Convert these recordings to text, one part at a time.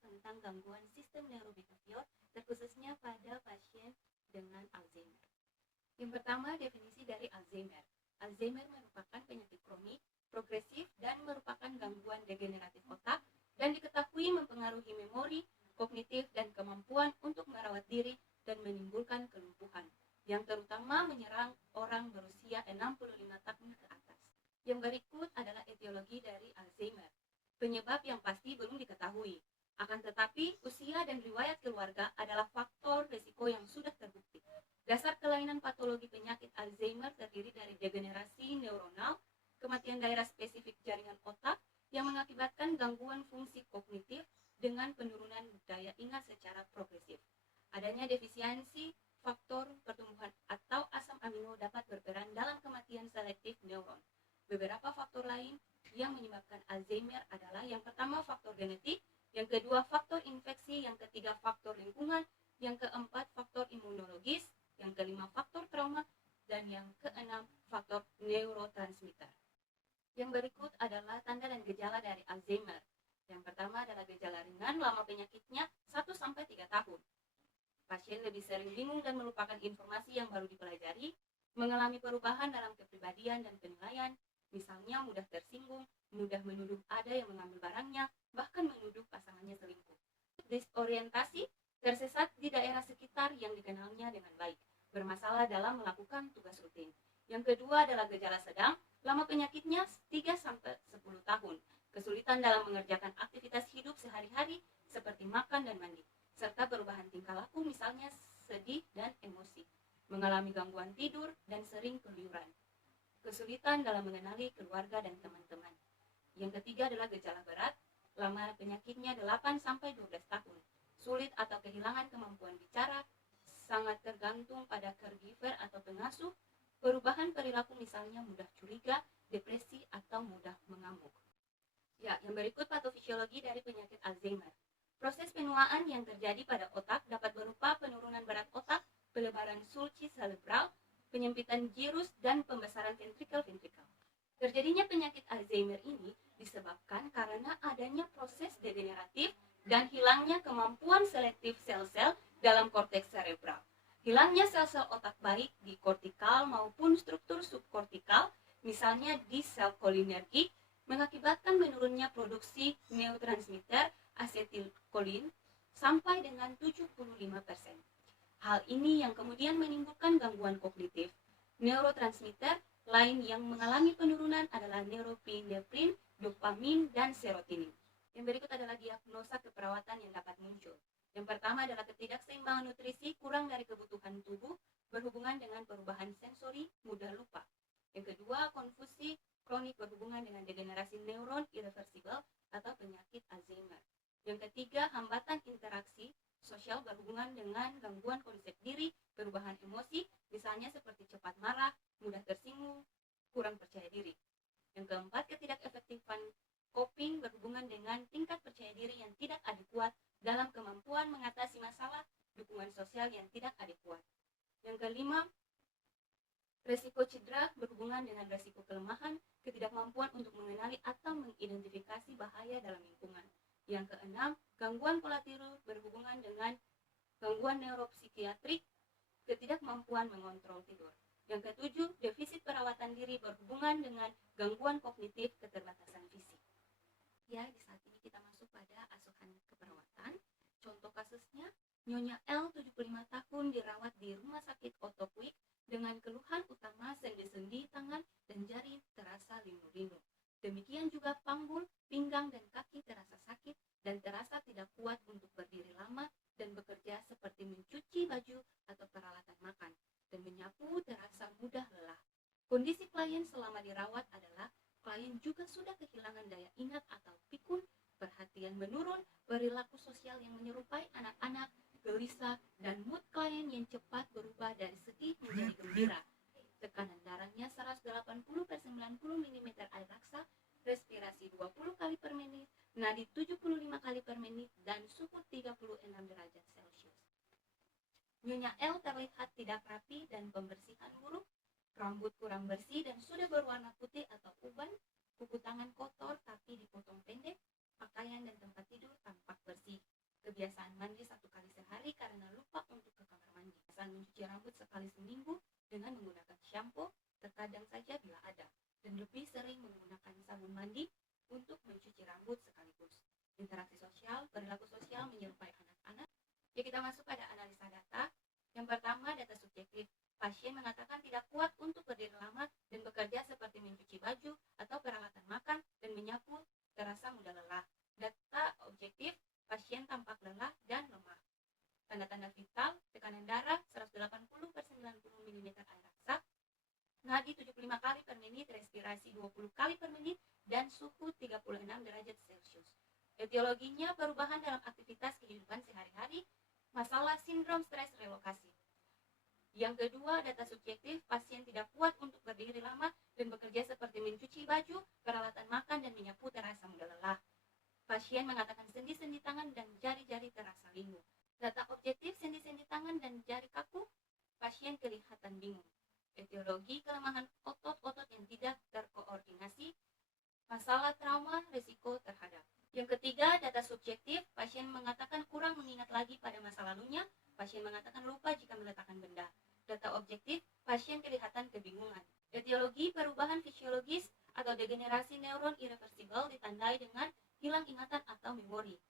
tentang gangguan sistem neurobehavior, terkhususnya pada pasien dengan Alzheimer. Yang pertama, definisi dari Alzheimer. Alzheimer merupakan penyakit kronik, progresif, dan merupakan gangguan degeneratif otak dan diketahui mempengaruhi memori, kognitif, dan kemampuan untuk merawat diri dan menimbulkan kelumpuhan, yang terutama menyerang orang berusia 65 tahun ke atas. Yang berikut adalah etiologi dari Alzheimer. Penyebab yang pasti belum diketahui. Akan tetapi, usia dan riwayat keluarga adalah faktor risiko yang sudah terbukti. Dasar kelainan patologi penyakit Alzheimer terdiri dari degenerasi neuronal, kematian daerah spesifik jaringan otak yang mengakibatkan gangguan fungsi kognitif dengan penurunan daya ingat secara progresif. Adanya defisiensi faktor pertumbuhan atau asam amino dapat berperan dalam kematian selektif neuron. Beberapa faktor lain yang menyebabkan Alzheimer adalah yang pertama faktor genetik, yang kedua faktor infeksi, yang ketiga faktor lingkungan, yang keempat faktor imunologis, yang kelima faktor trauma, dan yang keenam faktor neurotransmitter. Yang berikut adalah tanda dan gejala dari Alzheimer. Yang pertama adalah gejala ringan, lama penyakitnya 1-3 tahun. Pasien lebih sering bingung dan melupakan informasi yang baru dipelajari, mengalami perubahan dalam kepribadian dan penilaian, misalnya mudah tersinggung, mudah menuduh ada yang mengambil barangnya, bahkan menuduh pasangannya selingkuh. Disorientasi, tersesat di daerah sekitar yang dikenalnya dengan baik, bermasalah dalam melakukan tugas rutin. Yang kedua adalah gejala sedang, lama penyakitnya 3-10 tahun, kesulitan dalam mengerjakan aktivitas hidup sehari-hari seperti makan dan mandi, serta perubahan tingkah laku misalnya sedih dan emosi, mengalami gangguan tidur dan sering keluyuran, kesulitan dalam mengenali keluarga dan teman-teman. Yang ketiga adalah gejala berat, lama penyakitnya 8-12 tahun, sulit atau kehilangan kemampuan bicara, sangat tergantung pada caregiver atau pengasuh, perubahan perilaku misalnya mudah curiga, depresi, atau mudah mengamuk. Ya, yang berikut patofisiologi dari penyakit Alzheimer. Proses penuaan yang terjadi pada otak dapat berupa penurunan berat otak, pelebaran sulci cerebral, penyempitan girus, dan pembesaran ventrikel-ventrikel. Terjadinya penyakit Alzheimer ini disebabkan karena adanya proses degeneratif dan hilangnya kemampuan selektif sel-sel dalam korteks cerebral. Hilangnya sel-sel otak baik di kortikal maupun struktur subkortikal, misalnya di sel kolinergik, mengakibatkan menurunnya produksi neurotransmitter asetilkolin sampai dengan 75%. Hal ini yang kemudian menimbulkan gangguan kognitif. Neurotransmitter lain yang mengalami penurunan adalah neuropinefrin, dopamin, dan serotonin. Yang berikut adalah diagnosa keperawatan yang dapat muncul. Yang pertama adalah ketidakseimbangan nutrisi, kurang dari kebutuhan tubuh, berhubungan dengan perubahan sensori, mudah lupa. Yang kedua, konfusi kronik berhubungan dengan degenerasi neuron irreversibel atau penyakit Alzheimer. Yang ketiga, hambatan interaksi sosial berhubungan dengan gangguan konsep diri, perubahan emosi, misalnya seperti cepat marah, mudah tersinggung, kurang percaya diri. Yang keempat, ketidakefektifan coping berhubungan dengan tingkat percaya diri yang tidak adekuat dalam kemampuan mengatasi masalah, dukungan sosial yang tidak adekuat. Yang kelima, resiko cedera berhubungan dengan resiko kelemahan, ketidakmampuan untuk mengenali atau mengidentifikasi bahaya dalam lingkungan. Yang keenam, gangguan pola tidur berhubungan dengan gangguan neuropsikiatrik, ketidakmampuan mengontrol tidur. Yang ketujuh, defisit perawatan diri berhubungan dengan gangguan kognitif, keterbatasan fisik. Ya, di saat ini kita masuk pada asuhan keperawatan. Contoh kasusnya, Nyonya L, 75 tahun, dirawat di Rumah Sakit Otto Quick dengan keluhan utama sendi-sendi tangan dan jari terasa lindu-lindu. Demikian juga panggul, pinggang, dan kaki terasa sakit dan terasa tidak kuat untuk berdiri lama dan bekerja seperti mencuci baju atau peralatan makan, dan menyapu terasa mudah lelah. Kondisi klien selama dirawat adalah klien juga sudah kehilangan daya ingat atau pikun, perhatian menurun, perilaku sosial yang menyerupai anak-anak, gelisah, dan mood klien yang cepat berubah dari sedih menjadi gembira. Tekanan darahnya 180/90 mm air raksa, respirasi 20 kali per menit, nadi 75 kali per menit, dan suhu 36 derajat Celcius. Nyonya L terlihat tidak rapi dan pembersihan buruk, rambut kurang bersih dan sudah berwarna putih atau uban, kuku tangan kotor tapi dipotong pendek, pakaian dan tempat tidur tampak bersih, kebiasaan mandi 1 kali sehari karena lupa untuk ke kamar mandi. Kebiasaan mencuci rambut sekali seminggu dengan menggunakan shampoo, terkadang saja bila ada, dan lebih sering menggunakan sabun mandi untuk mencuci rambut sekaligus. Interaksi sosial, perilaku sosial menyerupai anak-anak. Ya, kita masuk pada analisa data. Yang pertama, data subjektif. Pasien mengatakan tidak kuat untuk berdiri lama dan bekerja seperti mencuci baju atau peralatan makan dan menyapu terasa mudah lelah. Data objektif, pasien tampak lelah dan lemah. Tanda-tanda vital, tekanan darah 180/90 mm air raksa, nadi 75 kali per menit, respirasi 20 kali per menit, dan suhu 36 derajat Celcius. Etiologinya perubahan dalam aktivitas kehidupan sehari-hari, masalah sindrom stres relokasi. Yang kedua, data subjektif, pasien tidak kuat untuk berdiri lama dan bekerja seperti mencuci baju, peralatan makan, dan menyapu terasa mudah lelah. Pasien mengatakan sendi-sendi tangan dan jari-jari terasa linglung. Data objektif, sendi-sendi tangan dan jari kaku, pasien kelihatan bingung. Etiologi, kelemahan otot-otot yang tidak terkoordinasi, masalah trauma, risiko terhadap. Yang ketiga, data subjektif, pasien mengatakan kurang mengingat lagi pada masa lalunya, pasien mengatakan lupa jika meletakkan benda. Data objektif, pasien kelihatan kebingungan. Etiologi, perubahan fisiologis atau degenerasi neuron irreversibel ditandai dengan hilang ingatan atau memori.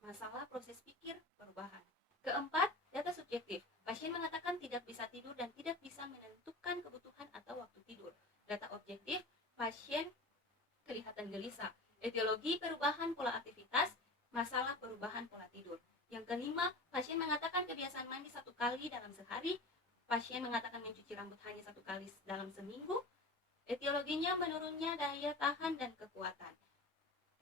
Masalah proses pikir, perubahan. Keempat, data subjektif, pasien mengatakan tidak bisa tidur dan tidak bisa menentukan kebutuhan atau waktu tidur. Data objektif, pasien kelihatan gelisah. Etiologi, perubahan pola aktivitas, masalah perubahan pola tidur. Yang kelima, pasien mengatakan kebiasaan mandi 1 kali dalam sehari, pasien mengatakan mencuci rambut hanya 1 kali dalam seminggu. Etiologinya menurunnya daya tahan dan kekuatan.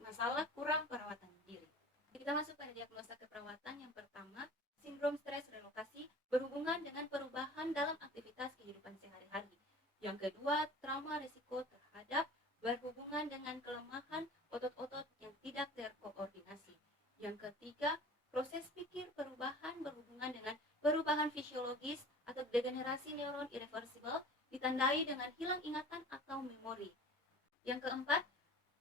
Masalah kurang perawatan diri. Kita masuk pada diagnosa keperawatan. Yang pertama, sindrom stres relokasi berhubungan dengan perubahan dalam aktivitas kehidupan sehari-hari. Yang kedua, trauma risiko terhadap berhubungan dengan kelemahan otot-otot yang tidak terkoordinasi. Yang ketiga, proses pikir perubahan berhubungan dengan perubahan fisiologis atau degenerasi neuron irreversibel ditandai dengan hilang ingatan atau memori. Yang keempat,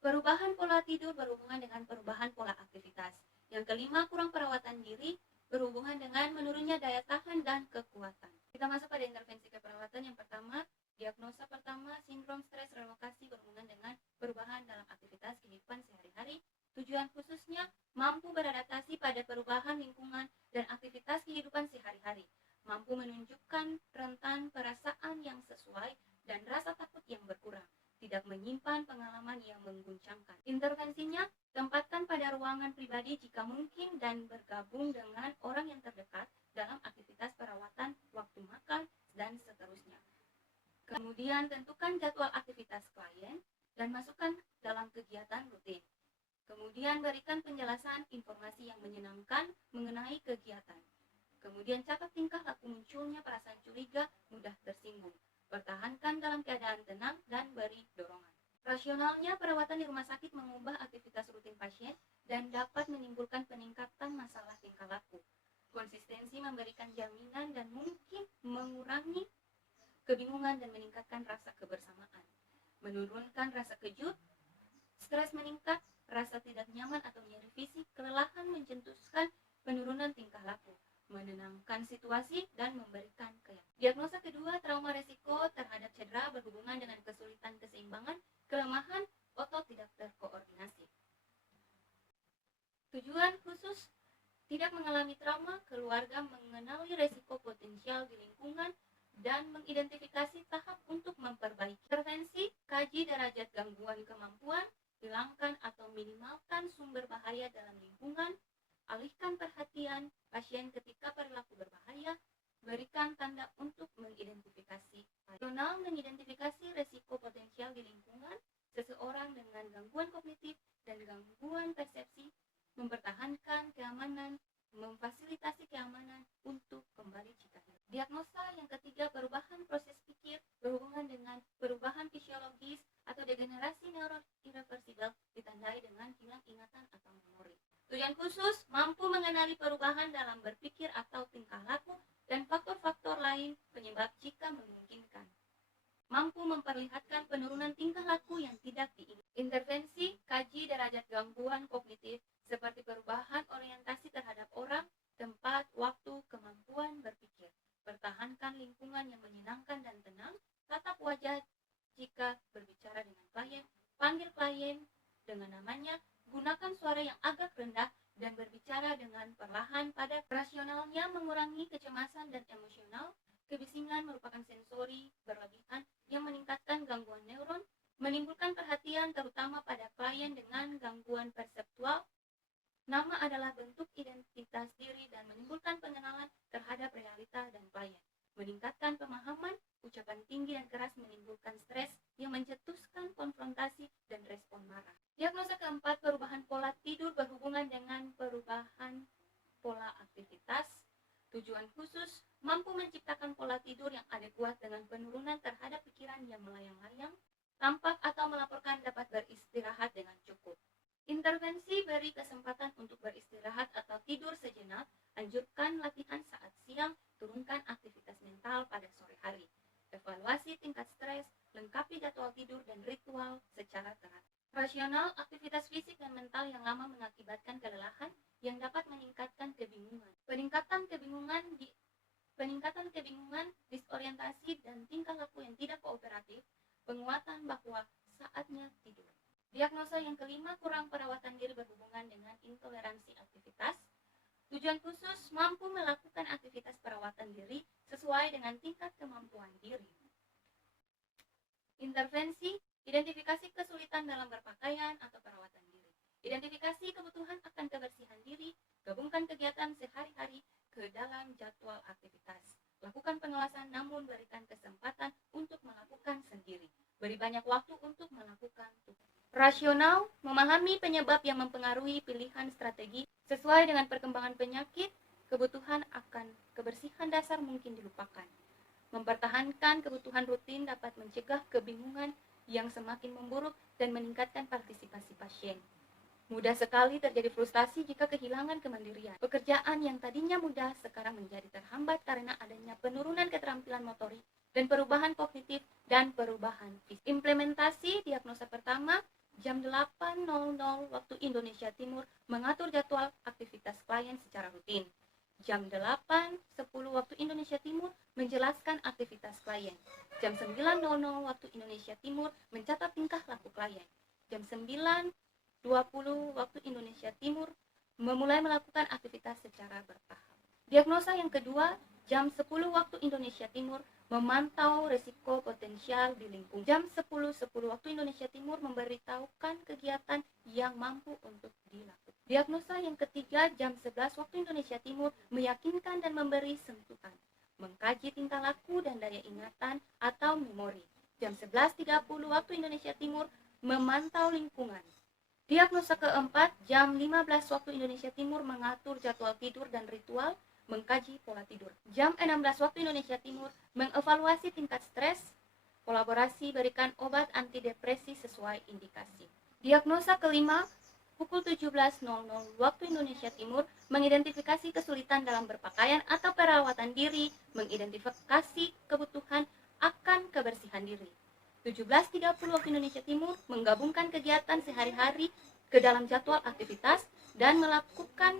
perubahan pola tidur berhubungan dengan perubahan pola aktivitas. Yang kelima, kurang perawatan diri berhubungan dengan menurunnya daya tahan dan kekuatan. Kita masuk pada intervensi keperawatan. Yang pertama, diagnosa pertama, sindrom stres relokasi berhubungan dengan perubahan dalam aktivitas kehidupan sehari-hari. Tujuan khususnya mampu beradaptasi pada perubahan lingkungan dan aktivitas kehidupan sehari-hari, mampu menunjukkan rentan perasaan yang sesuai dan rasa takut yang berkurang, tidak menyimpan pengalaman yang mengguncangkan. Intervensinya, tempatkan pada ruangan pribadi jika mungkin dan bergabung dengan orang yang terdekat dalam aktivitas perawatan, waktu makan, dan seterusnya. Kemudian tentukan jadwal aktivitas klien dan masukkan dalam kegiatan rutin. Kemudian berikan penjelasan informasi yang menyenangkan mengenai kegiatan. Kemudian catat tingkah laku munculnya perasaan curiga, mudah tersinggung. Pertahankan dalam keadaan tenang dan beri dorongan. Rasionalnya, perawatan di rumah sakit mengubah aktivitas rutin pasien dan dapat menimbulkan peningkatan masalah tingkah laku. Konsistensi memberikan jaminan dan mungkin mengurangi kebingungan dan meningkatkan rasa kebersamaan. Menurunkan rasa kejut, stres meningkat, rasa tidak nyaman atau nyeri fisik, kelelahan mencetuskan penurunan tingkah laku, menenangkan situasi, dan memberikan keyakinan. Diagnosa kedua, trauma resiko terhadap cedera berhubungan dengan kesulitan keseimbangan, kelemahan, otot tidak terkoordinasi. Tujuan khusus, tidak mengalami trauma, keluarga mengenali resiko potensial di lingkungan, dan mengidentifikasi tahap untuk memperbaiki. Intervensi, kaji derajat gangguan kemampuan, hilangkan atau minimalkan sumber bahaya dalam lingkungan, alihkan perhatian pasien ketika perilaku berbahaya, berikan tanda untuk mengidentifikasi. Rasional mengidentifikasi resiko potensial di lingkungan, seseorang dengan gangguan kognitif dan gangguan persepsi, mempertahankan keamanan, memfasilitasi keamanan untuk kembali jika hilang. Diagnosa yang ketiga, perubahan proses pikir berhubungan dengan perubahan fisiologis atau degenerasi neuron irreversibel ditandai dengan hilang ingatan atau memori. Tujuan khusus, mampu mengenali perubahan dalam berpikir atau tingkah laku dan faktor-faktor lain penyebab jika memungkinkan. Mampu memperlihatkan penurunan tingkah laku yang tidak diinginkan. Intervensi, kaji derajat gangguan kognitif seperti seperti perubahan orientasi terhadap orang, tempat, waktu, kemampuan berpikir. Pertahankan lingkungan yang menyenangkan dan tenang, tatap wajah jika berbicara dengan klien, panggil klien dengan namanya, gunakan suara yang agak rendah dan berbicara dengan perlahan pada rasionalnya mengurangi kecemasan dan emosional. Kebisingan merupakan sensori berlebihan yang meningkatkan gangguan neuron, menimbulkan perhatian terutama pada klien dengan gangguan perseptual. Nama adalah bentuk identitas diri dan menimbulkan pengenalan terhadap realita dan klien. Meningkatkan pemahaman, ucapan tinggi dan keras menimbulkan stres yang mencetuskan konfrontasi dan respon marah. Diagnosa keempat, perubahan pola tidur berhubungan dengan perubahan pola aktivitas. Tujuan khusus, mampu menciptakan pola tidur yang adekuat dengan penurunan terhadap pikiran yang melayang-layang, tampak atau melaporkan dapat beristirahat dengan cukup. Intervensi, beri kesempatan untuk beristirahat atau tidur sejenak, anjurkan latihan saat siang, turunkan aktivitas mental pada sore hari. Evaluasi tingkat stres, lengkapi jadwal tidur dan ritual secara teratur. Rasional, aktivitas fisik dan mental yang lama mengakibatkan kelelahan yang dapat meningkatkan kebingungan. Peningkatan kebingungan, disorientasi dan tingkah laku yang tidak kooperatif, penguatan bahwa saatnya tidur. Diagnosa yang kelima, kurang perawatan diri berhubungan dengan intoleransi aktivitas. Tujuan khusus, mampu melakukan aktivitas perawatan diri sesuai dengan tingkat kemampuan diri. Intervensi, identifikasi kesulitan dalam berpakaian atau perawatan diri. Identifikasi kebutuhan akan kebersihan diri, gabungkan kegiatan sehari-hari ke dalam jadwal aktivitas. Lakukan pengawasan namun berikan kesempatan untuk melakukan sendiri. Beri banyak waktu untuk melakukan tugas. Rasional, memahami penyebab yang mempengaruhi pilihan strategi sesuai dengan perkembangan penyakit, kebutuhan akan kebersihan dasar mungkin dilupakan. Mempertahankan kebutuhan rutin dapat mencegah kebingungan yang semakin memburuk dan meningkatkan partisipasi pasien. Mudah sekali terjadi frustasi jika kehilangan kemandirian. Pekerjaan yang tadinya mudah sekarang menjadi terhambat karena adanya penurunan keterampilan motorik dan perubahan kognitif dan perubahan fisik. Implementasi diagnosa pertama, jam 8.00 waktu Indonesia Timur mengatur jadwal aktivitas klien secara rutin. Jam 8.10 waktu Indonesia Timur menjelaskan aktivitas klien. Jam 9.00 waktu Indonesia Timur mencatat tingkah laku klien. Jam 9.20 waktu Indonesia Timur memulai melakukan aktivitas secara bertahap. Diagnosa yang kedua, jam 10 waktu Indonesia Timur memantau risiko potensial di lingkungan. Jam 10.10 waktu Indonesia Timur memberitahukan kegiatan yang mampu untuk dilakukan. Diagnosa yang ketiga, jam 11 waktu Indonesia Timur meyakinkan dan memberi sentuhan, mengkaji tingkah laku dan daya ingatan atau memori. Jam 11.30 waktu Indonesia Timur memantau lingkungan. Diagnosa keempat, jam 15 waktu Indonesia Timur mengatur jadwal tidur dan ritual, mengkaji pola tidur. Jam 16 waktu Indonesia Timur mengevaluasi tingkat stres, kolaborasi berikan obat antidepresi sesuai indikasi. Diagnosa kelima, pukul 17.00 waktu Indonesia Timur mengidentifikasi kesulitan dalam berpakaian atau perawatan diri, mengidentifikasi kebutuhan akan kebersihan diri. 17.30 waktu Indonesia Timur menggabungkan kegiatan sehari-hari ke dalam jadwal aktivitas dan melakukan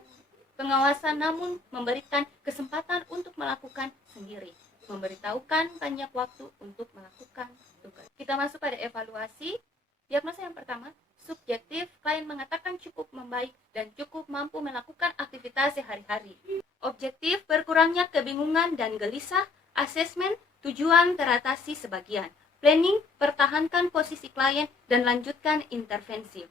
pengawasan namun memberikan kesempatan untuk melakukan sendiri. Memberitahukan banyak waktu untuk melakukan tugas. Kita masuk pada evaluasi. Diagnosa yang pertama, subjektif, klien mengatakan cukup membaik dan cukup mampu melakukan aktivitas sehari-hari. Objektif, berkurangnya kebingungan dan gelisah. Asesmen, tujuan teratasi sebagian. Planning, pertahankan posisi klien dan lanjutkan intervensi.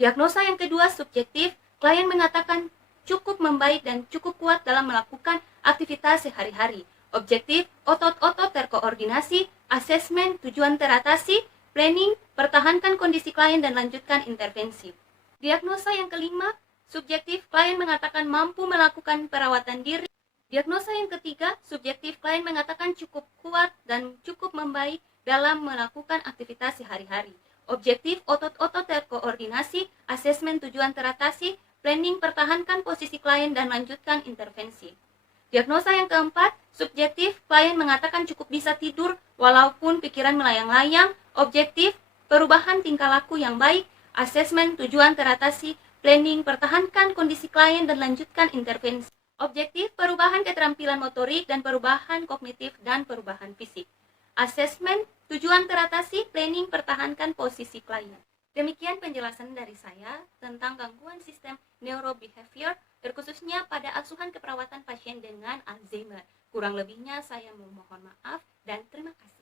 Diagnosa yang kedua, subjektif, klien mengatakan cukup membaik dan cukup kuat dalam melakukan aktivitas sehari-hari. Objektif, otot-otot terkoordinasi. Asesmen, tujuan teratasi. Planning, pertahankan kondisi klien dan lanjutkan intervensi. Diagnosa yang kelima, subjektif, klien mengatakan mampu melakukan perawatan diri. Diagnosa yang ketiga, subjektif, klien mengatakan cukup kuat dan cukup membaik dalam melakukan aktivitas sehari-hari. Objektif, otot-otot terkoordinasi. Asesmen, tujuan teratasi. Planning, pertahankan posisi klien dan lanjutkan intervensi. Diagnosa yang keempat, subjektif, klien mengatakan cukup bisa tidur walaupun pikiran melayang-layang. Objektif, perubahan tingkah laku yang baik. Asesmen, tujuan teratasi. Planning, pertahankan kondisi klien dan lanjutkan intervensi. Objektif, perubahan keterampilan motorik dan perubahan kognitif dan perubahan fisik. Assessment, tujuan teratasi, planning, pertahankan posisi klien. Demikian penjelasan dari saya tentang gangguan sistem neurobehavior, terkhususnya pada asuhan keperawatan pasien dengan Alzheimer. Kurang lebihnya saya memohon maaf dan terima kasih.